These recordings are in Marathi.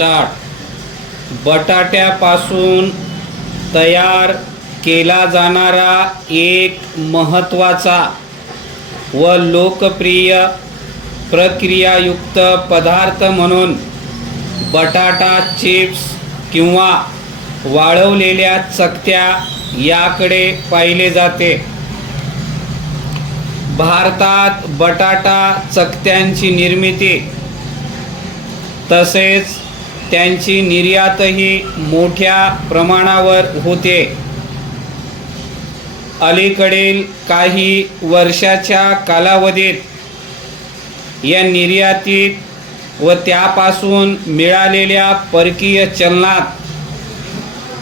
स्टार्ट। बटाट्यापासून तयार केला जाणारा एक महत्त्वाचा व लोकप्रिय प्रक्रियायुक्त पदार्थ म्हणून बटाटा चिप्स किंवा वाळवलेल्या चकत्या याकडे पाहिले जाते। भारतात बटाटा चकत्यांची निर्मिती तसेच त्यांची निर्यातही मोठ्या प्रमाणावर होते। अलीकडील काही वर्षाच्या कालावधीत या निर्यातीत व त्यापासून मिळालेल्या परकीय चलनात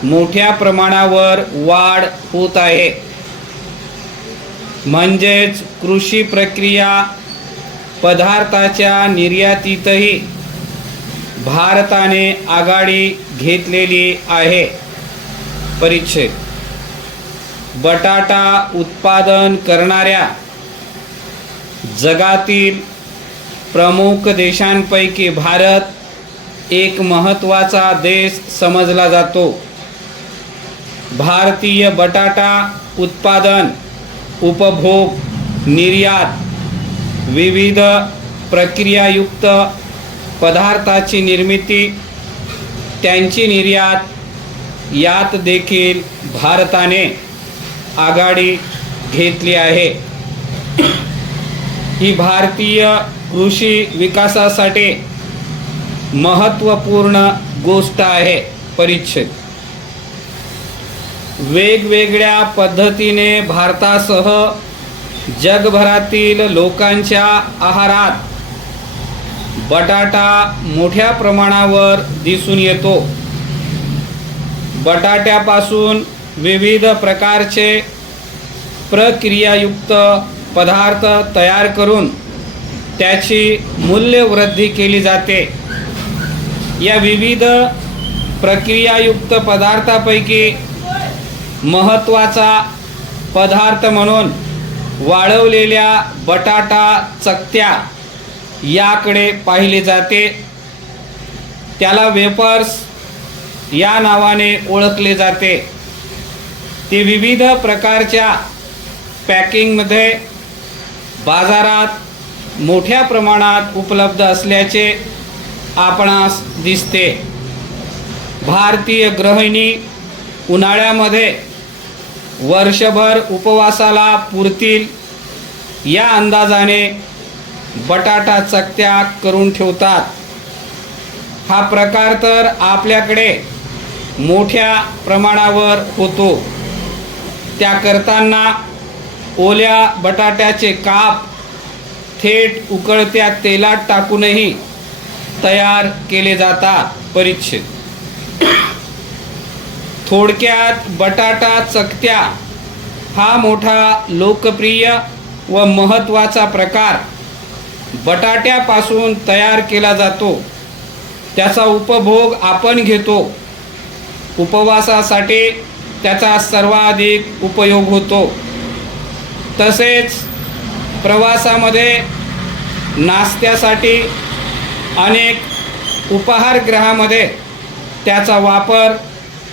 मोठ्या प्रमाणावर वाढ होत आहे। म्हणजेच कृषी प्रक्रिया पदार्थाच्या निर्यातीतही भारताने आघाडी घेतलेली आहे। परिच्छेद बटाटा उत्पादन करणाऱ्या जगातील प्रमुख देशांपैकी भारत एक महत्त्वाचा देश समजला जातो। भारतीय बटाटा उत्पादन, उपभोग, निर्यात, विविध प्रक्रियायुक्त पदार्थाची निर्मिती, त्यांची निर्यात यात देखील भारताने आघाडी घेतली आहे। ही भारतीय कृषी विकासासाठी महत्त्वपूर्ण गोष्ट आहे। परिच्छेद वेगवेगळ्या पद्धतीने भारतासह जगभरातील लोकांच्या आहारात बटाटा मोठ्या प्रमाणावर दिसून येतो। बटाट्यापासून विविध प्रकारचे प्रक्रियायुक्त पदार्थ तयार करून त्याची मूल्यवृद्धी केली जाते। या विविध प्रक्रियायुक्त पदार्थापैकी महत्त्वाचा पदार्थ म्हणून वाळवलेल्या बटाटा चकत्या याकडे पाहिले जाते। त्याला वेफर्स या नावाने ओळखले जाते। ते विविध प्रकारच्या पॅकिंगमध्ये बाजारात मोठ्या प्रमाणात उपलब्ध असल्याचे आपणास दिसते। भारतीय गृहिणी उन्हाळ्यामध्ये वर्षभर उपवासाला पुरतील या अंदाजाने बटाटा चकत्या करून ठेवतात। हा प्रकार तर आपल्याकडे मोठ्या प्रमाणावर होतो। त्या करताना ओल्या बटाट्याचे काप थेट उकळत्या तेलात टाकूनही तयार केले जातात। परिच्छेद थोडक्यात बटाटा चकत्या हा मोठा लोकप्रिय व महत्त्वाचा प्रकार बटाट्यापासून तयार केला जातो। त्याचा उपभोग आपण घेतो। उपवासासाठी त्याचा सर्वाधिक उपयोग होतो। तसेच प्रवासामध्ये, नाश्त्यासाठी, अनेक उपाहारगृहामध्ये त्याचा वापर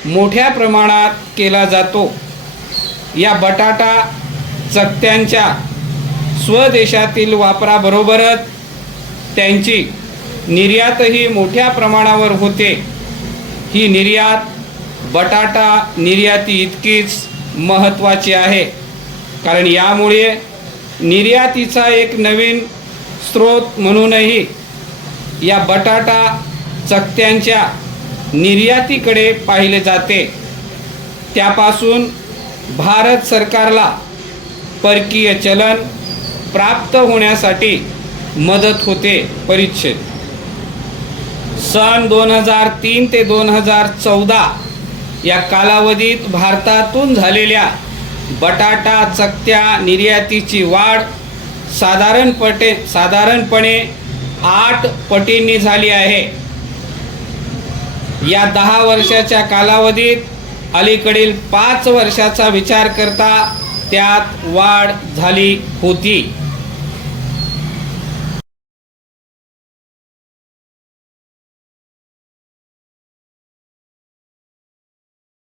मोठ्या प्रमाणात केला जातो। या बटाटा चकत्यांच्या स्वदेशातील वापराबरोबरच त्यांची निर्यातही मोठ्या प्रमाणावर होते। ही निर्यात बटाटा निर्याती इतकीच महत्त्वाची आहे, कारण यामुळे निर्यातीचा एक नवीन स्रोत म्हणूनही या बटाटा चकत्यांच्या निर्यातीकडे पाहिले जाते। त्यापासून भारत सरकारला परकीय चलन प्राप्त होण्यासाठी मदत होते। परिच्छेद सन 2003 ते 2014 या कालावधीत भारतातून झालेल्या बटाटा चकत्या निर्यातीची वाढ साधारणपणे 8 पटींनी झाली आहे। या 10 वर्षाच्या कालावधीत अलीकडील 5 वर्षाचा विचार करता त्यात वाढ झाली होती।